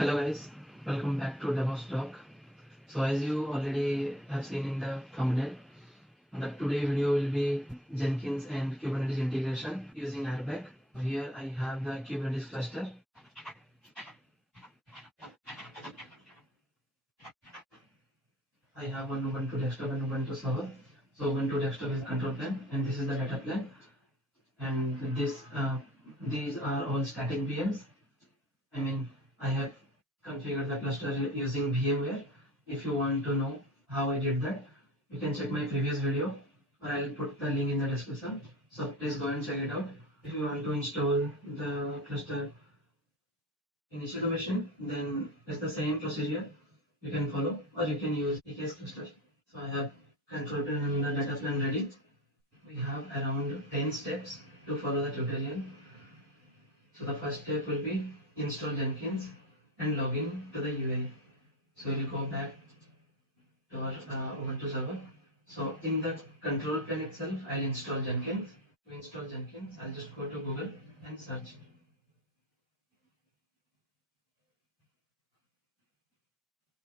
Hello guys, welcome back to DevOps Talk. So as you already have seen in the thumbnail, the today video will be Jenkins and Kubernetes integration using RBAC. Here I have the Kubernetes cluster. I have one Ubuntu desktop and Ubuntu server. So Ubuntu desktop is control plane and this is the data plane. And these are all static VMs. I have configured the cluster using VMware. If you want to know how I did that, you can check my previous video or I'll put the link in the description. So please go and check it out. If you want to install the cluster initial machine, then it's the same procedure you can follow, or you can use EKS cluster. So I have control plane and the data plane ready. We have around 10 steps to follow the tutorial. So the first step will be install Jenkins and log in to the UI. So we'll go back to our Ubuntu server. So in the control plane itself, I'll install Jenkins. To install Jenkins, I'll just go to Google and search.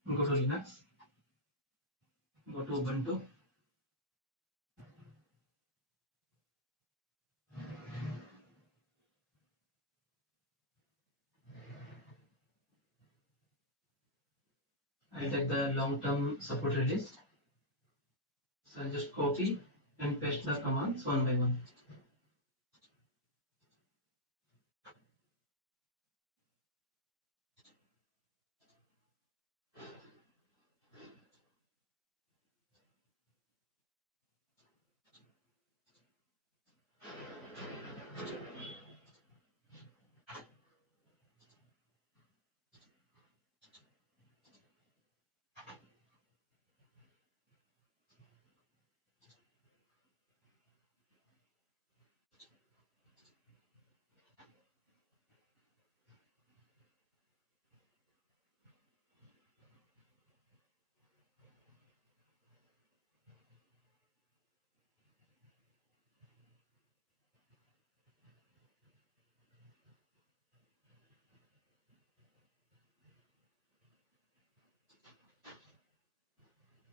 Go to Linux, go to Ubuntu, I'll take the long-term support release. So I'll just copy and paste the commands one by one.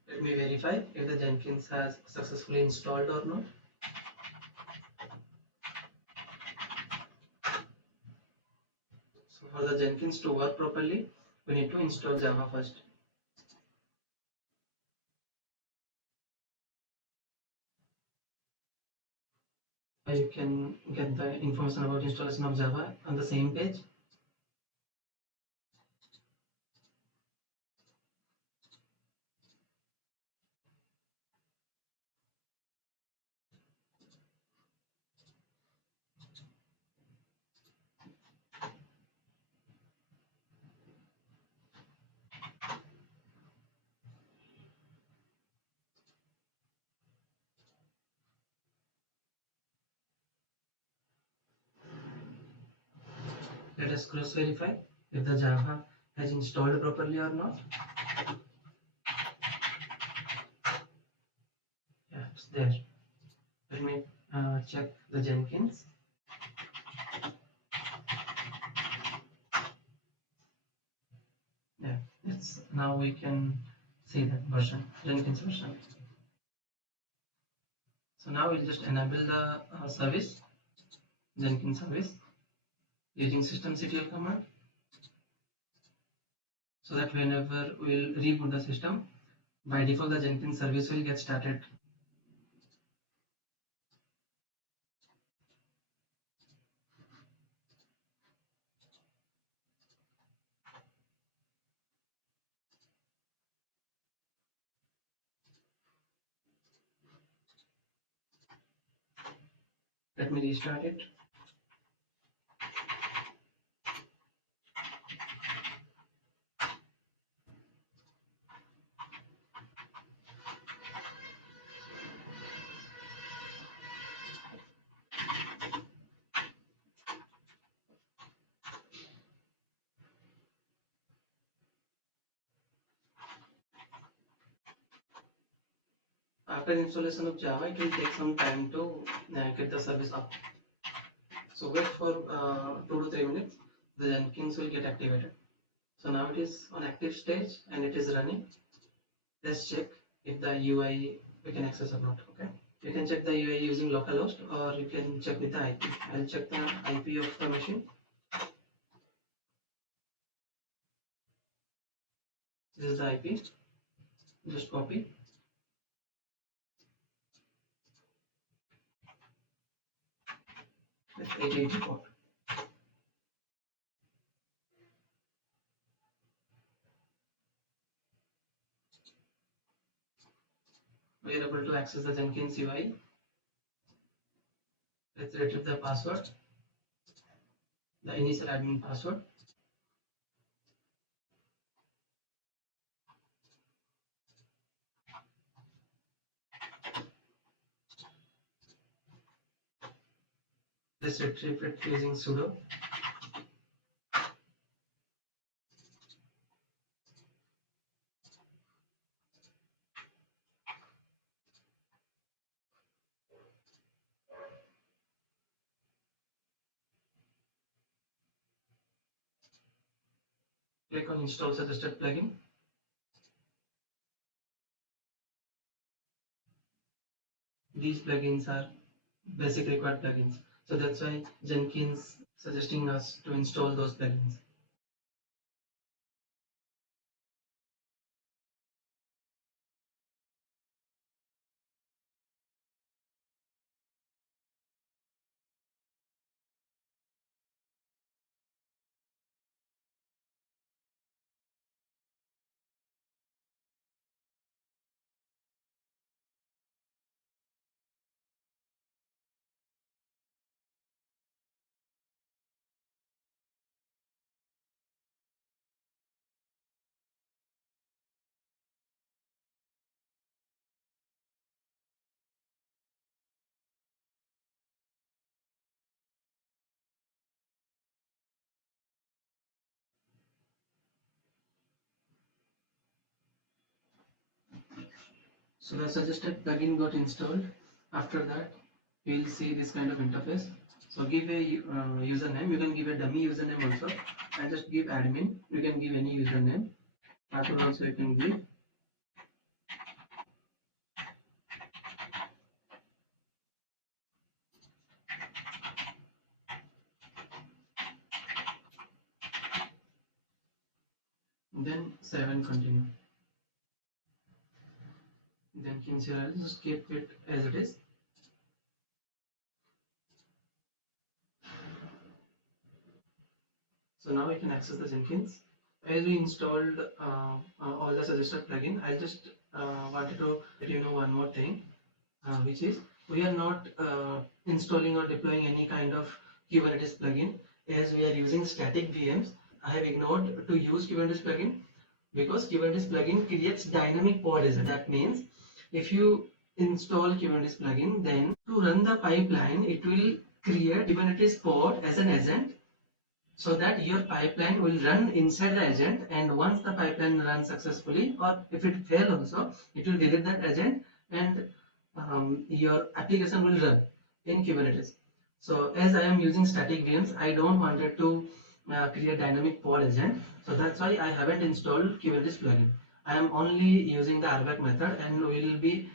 Let me verify if the Jenkins has successfully installed or not. So for the Jenkins to work properly, we need to install Java first. You can get the information about installation of Java on the same page. Let us cross verify if the Java has installed properly or not. Yeah, it's there. Let me check the Jenkins. Yeah, it's now we can see that version, Jenkins version. So now we'll just enable the service, Jenkins service, using systemctl command, so that whenever we'll reboot the system, by default the Jenkins service will get started. Let me restart it. After installation of Java, it will take some time to get the service up. So wait for 2 to 3 minutes, the Jenkins will get activated. So now it is on active stage and it is running. Let's check if the UI we can access or not. Okay, you can check the UI using localhost or you can check with the IP. I'll check the IP of the machine. This is the IP. Just copy. It's 884. We are able to access the Jenkins UI. Let's retrieve the password, the initial admin password. Let's retrieve it using sudo. Click on install suggested plugin. These plugins are basic required plugins. So that's why Jenkins suggesting us to install those plugins. So the suggested plugin got installed. After that, you will see this kind of interface. So give a username. You can give a dummy username also, and just give admin. You can give any username. Password also you can give. Then save and continue. Then Jenkins, just keep it as it is. So now we can access the Jenkins. As we installed all the suggested plugin, I just wanted to let you know one more thing, which is we are not installing or deploying any kind of Kubernetes plugin as we are using static VMs. I have ignored to use Kubernetes plugin because Kubernetes plugin creates dynamic pod agent. That means if you install Kubernetes plugin, then to run the pipeline, it will create Kubernetes pod as an agent so that your pipeline will run inside the agent, and once the pipeline runs successfully or if it fails also, it will delete that agent and your application will run in Kubernetes. So as I am using static VMs, I don't wanted to create dynamic pod agent, so that's why I haven't installed Kubernetes plugin. I am only using the RBAC method and we will be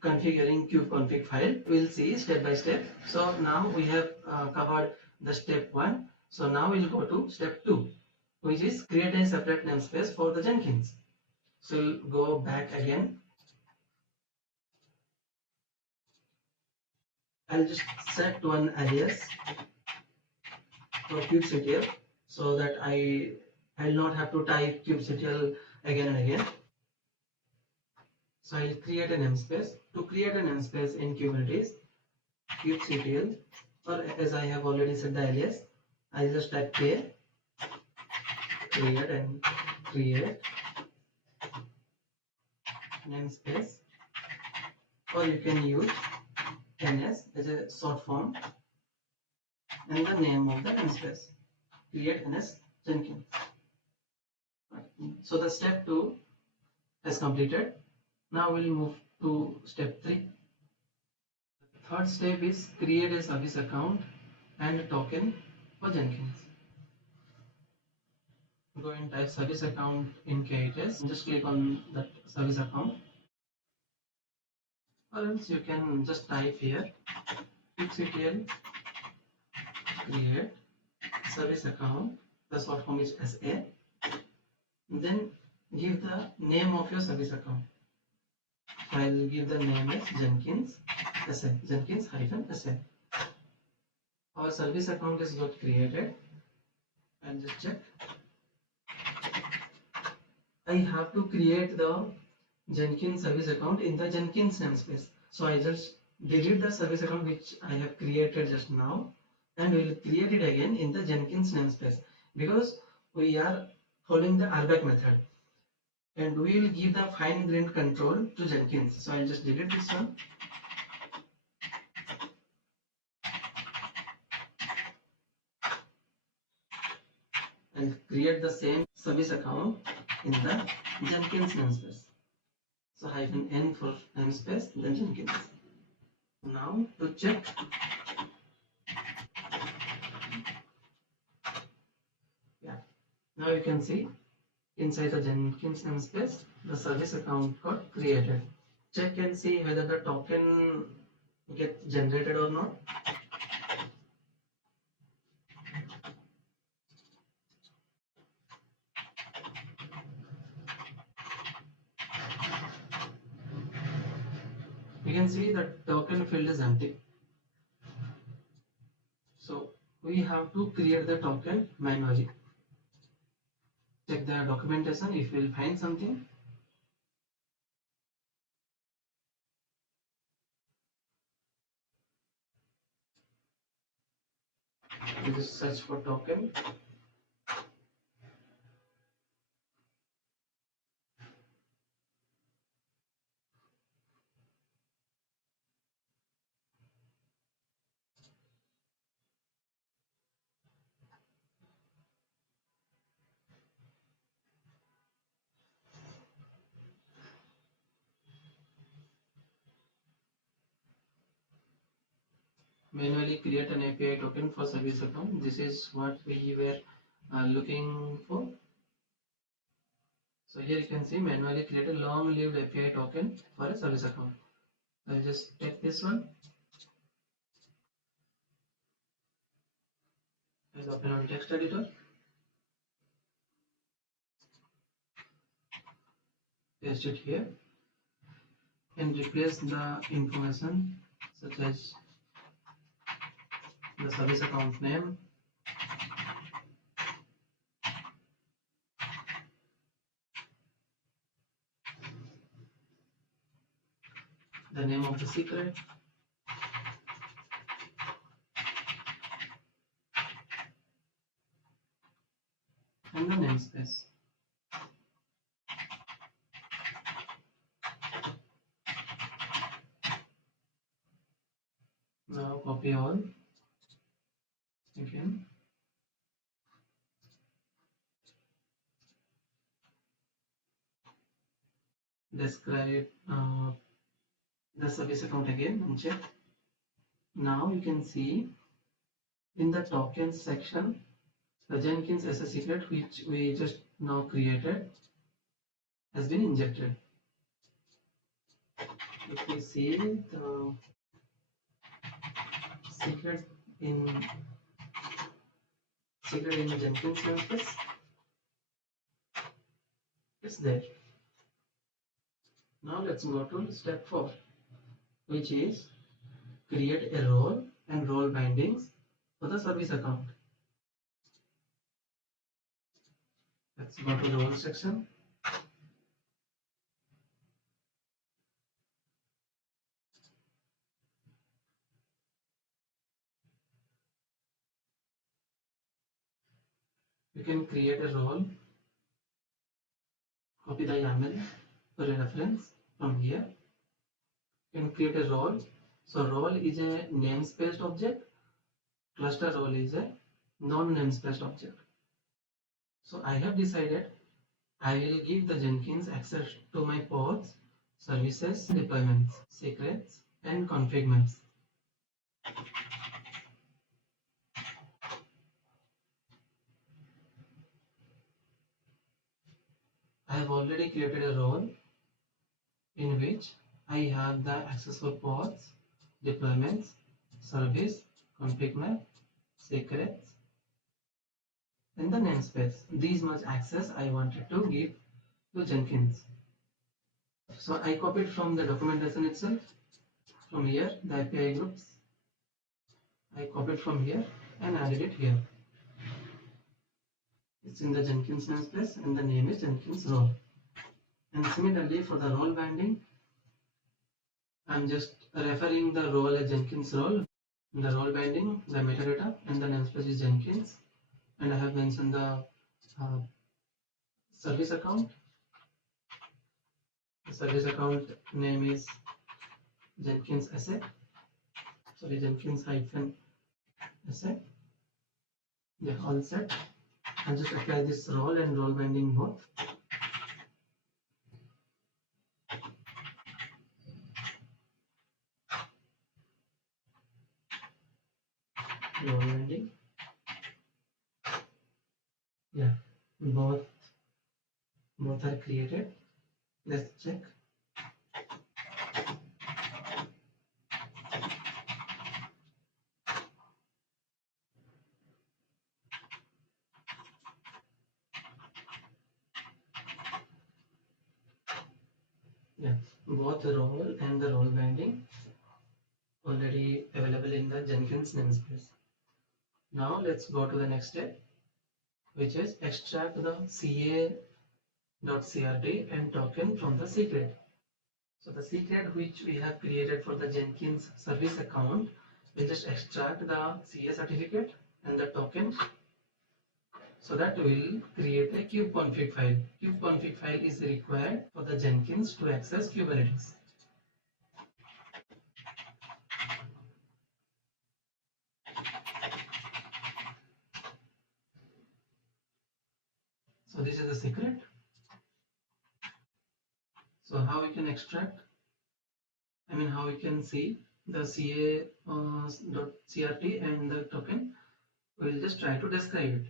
configuring kubeconfig file. We'll see step by step. So now we have covered the step 1. So now we'll go to step 2, which is create a separate namespace for the Jenkins. So we'll go back again. I'll just set one alias for kubectl so that I'll not have to type kubectl again and again. So I'll create a namespace. To create a namespace in Kubernetes, kubectl, or as I have already set the alias, I'll just type k, create and create namespace, or you can use ns as a short form and the name of the namespace. Create ns Jenkins. So the step 2 is completed. Now we'll move to step 3. Third step is create a service account and a token for Jenkins. Go and type service account in KHS. Just click on that service account, or else you can just type here pctl create service account. The short form is SA. Then give the name of your service account. I will give the name as Jenkins SA. Jenkins -SA. Our service account is got created. And just check. I have to create the Jenkins service account in the Jenkins namespace. So I just delete the service account which I have created just now, and we will create it again in the Jenkins namespace, because we are following the RBAC method, and we will give the fine-grained control to Jenkins. So I'll just delete this one. And create the same service account in the Jenkins namespace. So -n for namespace, then Jenkins. Now to check, yeah, now you can see inside the Jenkins namespace the service account got created. Check and see whether the token get generated or not. You can see the token field is empty. So we have to create the token manually. Check the documentation if you will find something. You just search for token. Manually create an API token for service account. This is what we were looking for. So here you can see manually create a long-lived API token for a service account. I'll just take this one. I'll open on text editor. Paste it here and replace the information such as the service account name, the name of the secret, and the namespace. Now copy all again. Describe the service account again and check. Now you can see in the tokens section the Jenkins as a secret which we just now created has been injected. If we see the secret in the Jenkins namespace, it's there. Now let's go to step 4, which is create a role and role bindings for the service account. Let's go to the role section. You can create a role, copy the YAML for a reference from here. You can create a role. So role is a namespaced object, cluster role is a non-namespaced object. So I have decided I will give the Jenkins access to my pods, services, deployments, secrets, and configments. have already created a role in which I have the access for pods, deployments, service, config map, secrets, and the namespace. These much access I wanted to give to Jenkins. So I copied from the documentation itself. From here, the API groups, I copied from here and added it here. It's in the Jenkins namespace and the name is Jenkins role. And similarly for the role binding, I'm just referring the role as Jenkins role. In the role binding, the metadata and the namespace is Jenkins, and I have mentioned the service account. The service account name is Jenkins asset. Sorry, Jenkins hyphen asset. Yeah, all set. I'll just apply this role and role binding both. Role binding. Yeah, both are created. Let's check. Yeah, both the role and the role binding already available in the Jenkins namespace. Now let's go to the next step, which is extract the ca.crt and token from the secret. So the secret which we have created for the Jenkins service account, we'll just extract the CA certificate and the token, so that we'll create a kubeconfig file. Kubeconfig file is required for the Jenkins to access Kubernetes. So this is the secret. So how we can extract, how we can see the ca.crt and the token, we'll just try to describe it.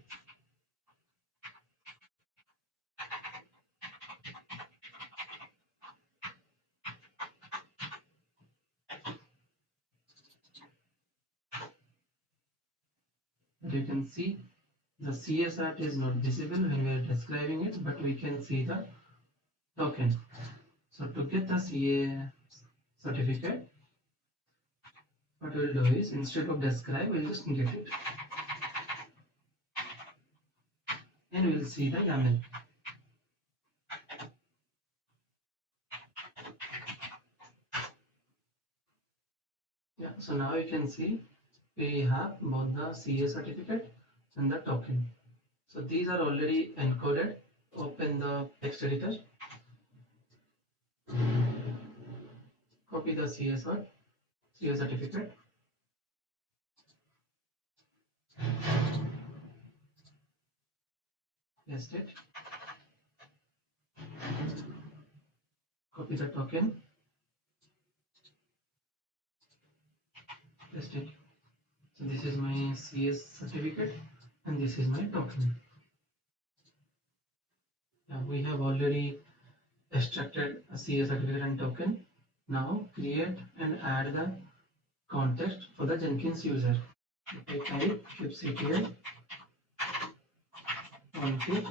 And you can see the CSRT is not visible when we are describing it, but we can see the token. So to get the CA certificate, what we'll do is, instead of describe, we'll just get it. And we'll see the YAML. Yeah, so now you can see we have both the CA certificate and the token. So these are already encoded. Open the text editor, copy the CA certificate, paste it, copy the token, paste it. So this is my CS certificate and this is my token. Yeah, we have already extracted a CS certificate and token. Now create and add the context for the Jenkins user. If I type kubectl config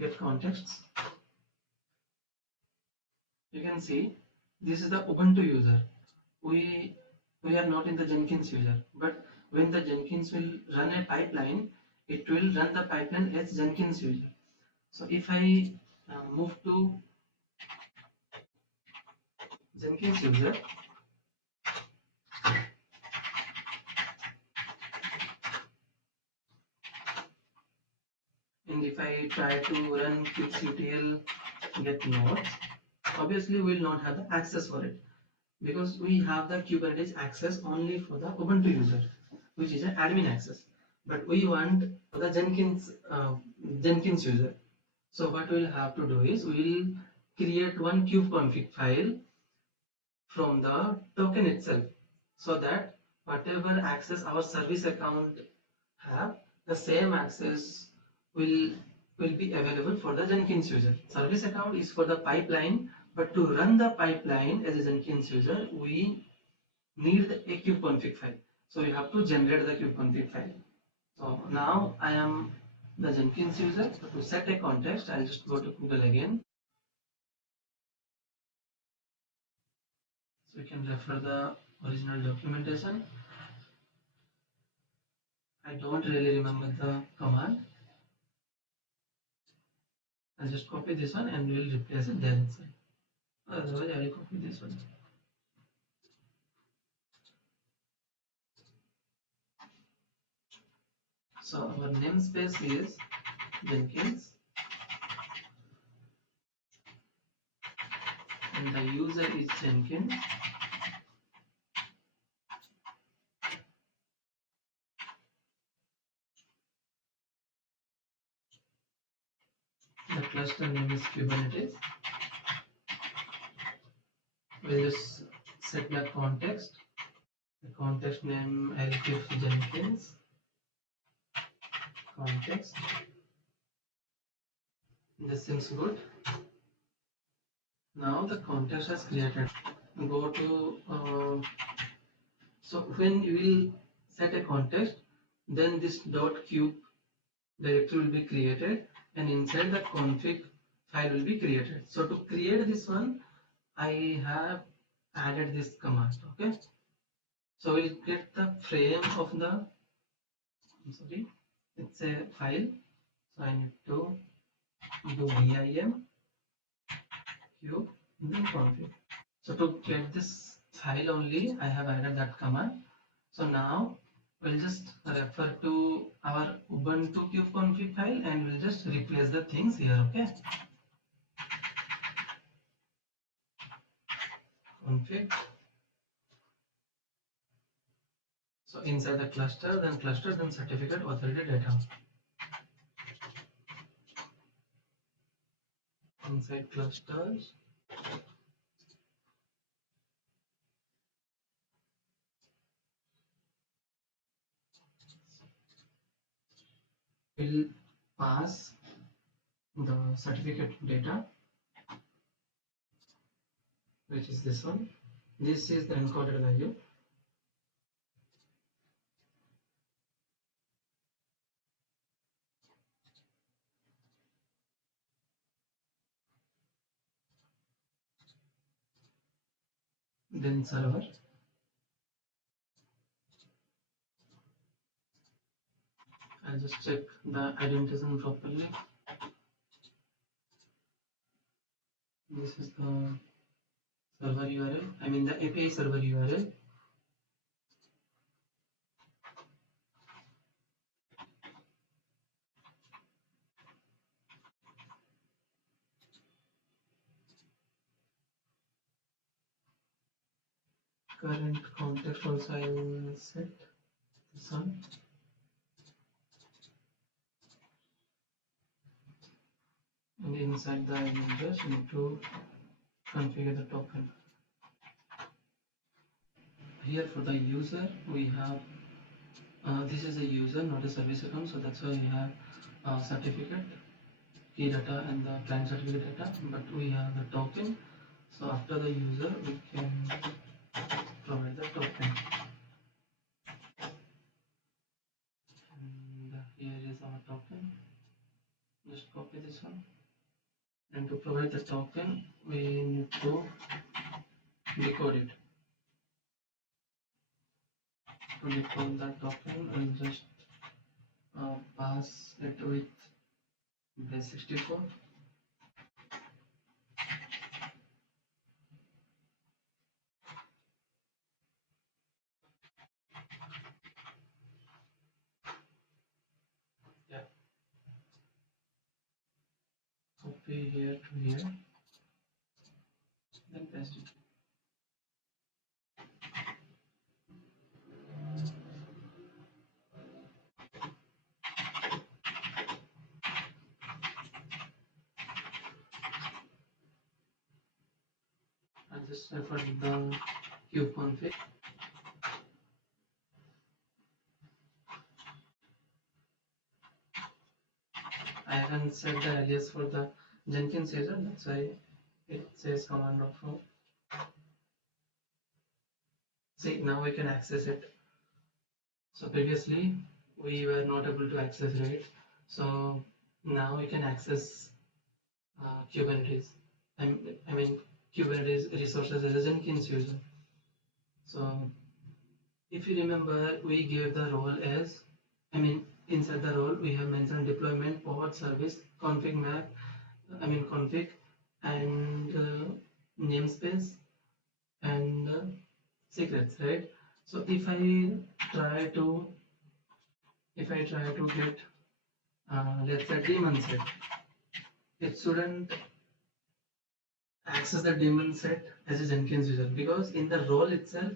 get contexts, you can see this is the Ubuntu user. We are not in the Jenkins user, but when the Jenkins will run a pipeline, it will run the pipeline as Jenkins user. So if I move to Jenkins user, and if I try to run kubectl get nodes, obviously we will not have the access for it, because we have the Kubernetes access only for the Ubuntu user, which is an admin access. But we want for the Jenkins user. So what we'll have to do is we'll create one kubeconfig file from the token itself, so that whatever access our service account have, the same access will be available for the Jenkins user. Service account is for the pipeline, but to run the pipeline as a Jenkins user, we need a kubeconfig file. So you have to generate the kubeconfig file. So now I am the Jenkins user. So to set a context, I'll just go to Google again. So you can refer the original documentation. I don't really remember the command. I'll just copy this one and we'll replace it there inside. Otherwise, I will copy this one. So our namespace is Jenkins and the user is Jenkins. The cluster name is Kubernetes. We'll just set the context. The context name I'll give Jenkins context. This seems good. Now the context has created. Go to so when you will set a context, then this .kube directory will be created, and inside the config file will be created. So to create this one, I have added this command. Okay. So we'll get the frame of the. I'm sorry, it's a file. So I need to do vim cube then config. So to get this file only, I have added that command. So now we'll just refer to our Ubuntu kubeconfig file and we'll just replace the things here. Okay. Config. So inside the cluster, then certificate authority data. Inside clusters. We'll pass the certificate data, which is this one. This is the encoded value. Then server. I'll just check the identification properly. This is the server URL. I mean the API server URL. Current context also I will set this one. And inside the address, you need to configure the token. Here for the user, we have this is a user, not a service account, so that's why we have certificate, key data, and the client certificate data. But we have the token. So after the user, we can provide the token. And here is our token. Just copy this one. And to provide the token, we need to decode it. To decode the token, we'll just pass it with base 64. Yeah. Copy here to here, then paste it. I'll just refer to the kubeconfig. I haven't set the alias for the Jenkins user, that's why it says command.row. See, now we can access it. So previously we were not able to access it. So now we can access Kubernetes. I mean Kubernetes resources as a Jenkins user. So if you remember, we gave the role as, inside the role we have mentioned deployment, pod, service, config map, config, and namespace and secrets, right? So try to if I try to get let's say daemon set, it shouldn't access the daemon set as a Jenkins user because in the role itself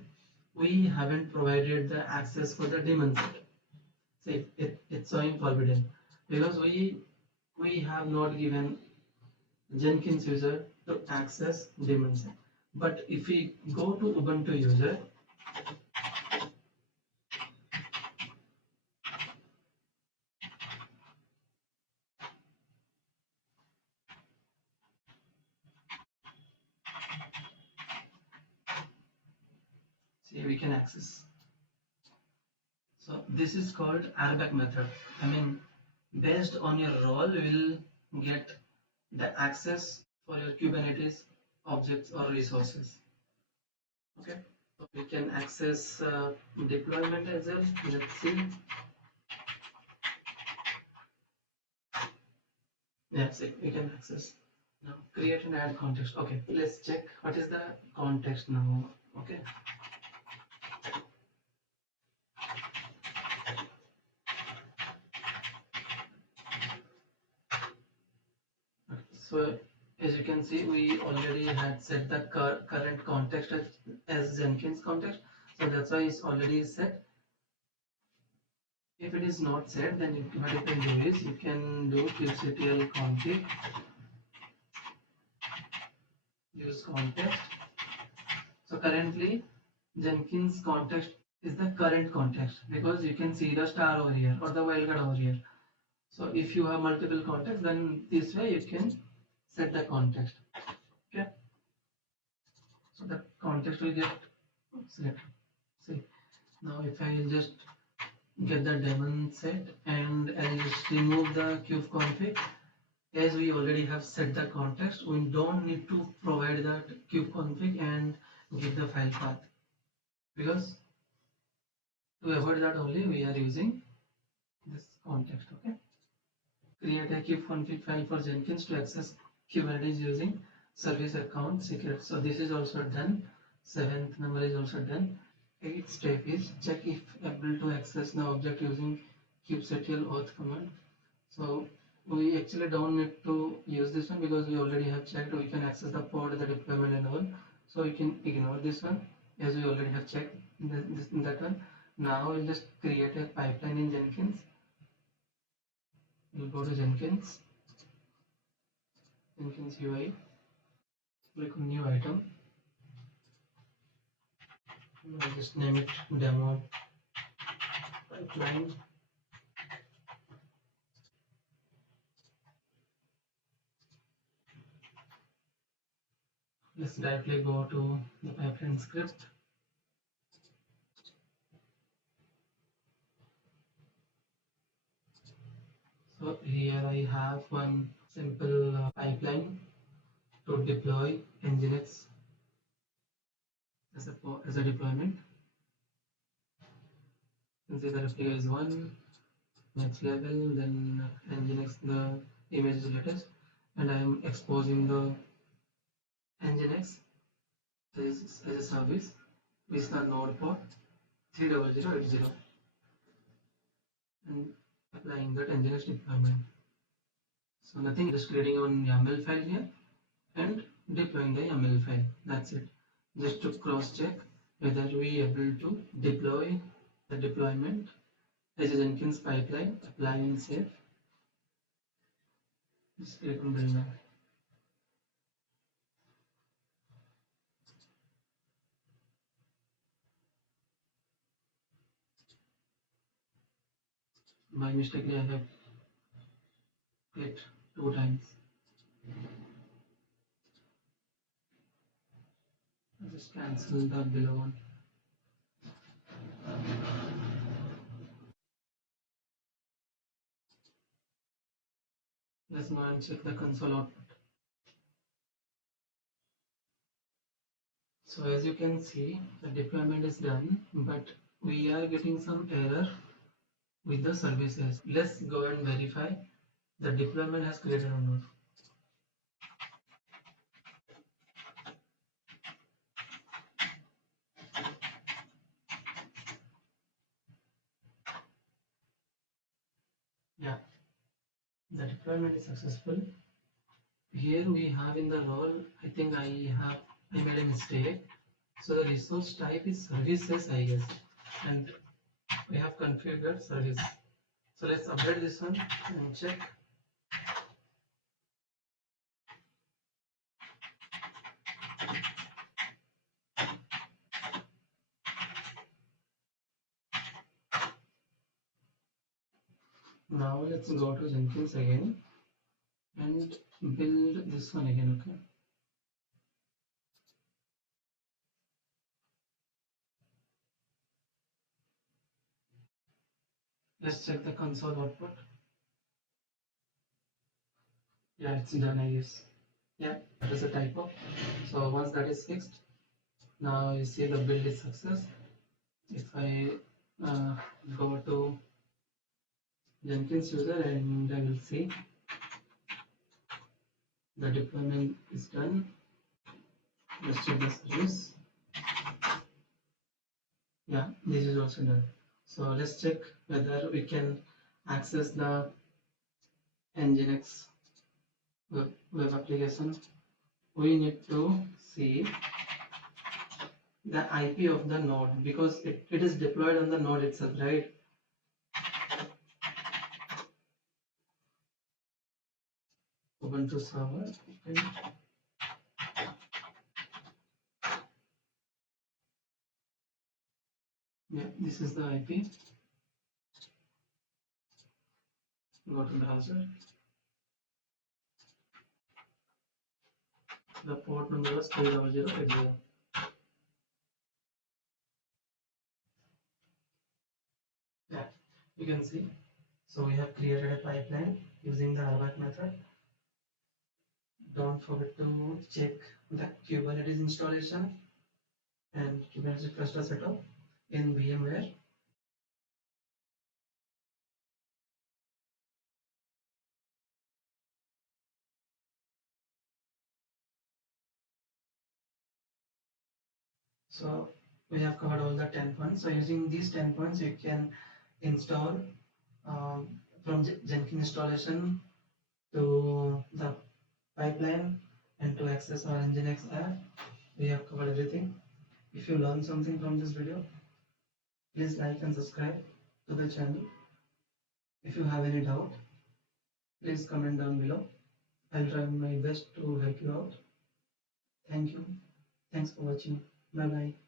we haven't provided the access for the daemon set. See, it's showing forbidden because we have not given Jenkins user to access daemon set. But if we go to Ubuntu user, see, we can access. So this is called RBAC method. Based on your role, we will get the access for your Kubernetes objects or resources. Okay, so we can access deployment as well. Let's see. That's it. We can access. Now create and add context. Okay, let's check what is the context now. Okay. So as you can see, we already had set the current context as Jenkins context. So that's why it's already set. If it is not set, then what you can do is you can do kubectl config use context. So currently Jenkins context is the current context because you can see the star over here or the wildcard over here. So if you have multiple contexts, then this way you can set the context. Okay. So the context will get selected. See, now if I will just get the daemon set and I'll just remove the kubeconfig. As we already have set the context, we don't need to provide that kubeconfig and give the file path because to avoid that only we are using this context. Okay. Create a kubeconfig file for Jenkins to access Kubernetes using service account secret. So this is also done. Seventh number is also done. Eighth step is check if able to access the object using kubectl auth command. So we actually don't need to use this one because we already have checked we can access the pod, the deployment and all. So you can ignore this one as we already have checked in that one. Now we'll just create a pipeline in Jenkins. We'll go to Jenkins UI, click on new item. I'll just name it demo pipeline. Let's directly go to the pipeline script. So here I have one simple pipeline to deploy Nginx as a deployment. You can see the replica is one, next level, then Nginx, the image is latest, and I am exposing the Nginx as a service with the node port 30080 and applying that Nginx deployment. So nothing, just creating one YAML file here and deploying the YAML file. That's it. Just to cross check whether we able to deploy the deployment as a Jenkins pipeline, apply and save. Just click on bring back. By mistakenly I have it 2 times. Just cancel the below one. Let's go and check the console output. So as you can see, the deployment is done, but we are getting some error with the services. Let's go and verify the deployment has created or not. Yeah, the deployment is successful. Here we have in the role, I think I made a mistake. So the resource type is services, I guess, and we have configured service. So let's update this one and check. Now let's go to Jenkins again and build this one again. Okay. Let's check the console output. Yeah, it's done, I guess. Yeah, that is a typo. So once that is fixed, now you see the build is success. If I go to Jenkins user and I will see the deployment is done. Let's check the service. Yeah, this is also done. So let's check whether we can access the Nginx web application. We need to see the IP of the node because it is deployed on the node itself, right? Ubuntu server. Okay. Yeah, this is the IP. Go to browser. The port number was 30080. Yeah, you can see. So we have created a pipeline using the RBAC method. Don't forget to check the Kubernetes installation and Kubernetes cluster setup in VMware. So we have covered all the 10 points. So using these 10 points, you can install from Jenkins installation to the pipeline and to access our Nginx app. We have covered everything. If you learned something from this video, please like and subscribe to the channel. If you have any doubt, please comment down below. I'll try my best to help you out. Thank you. Thanks for watching. Bye bye.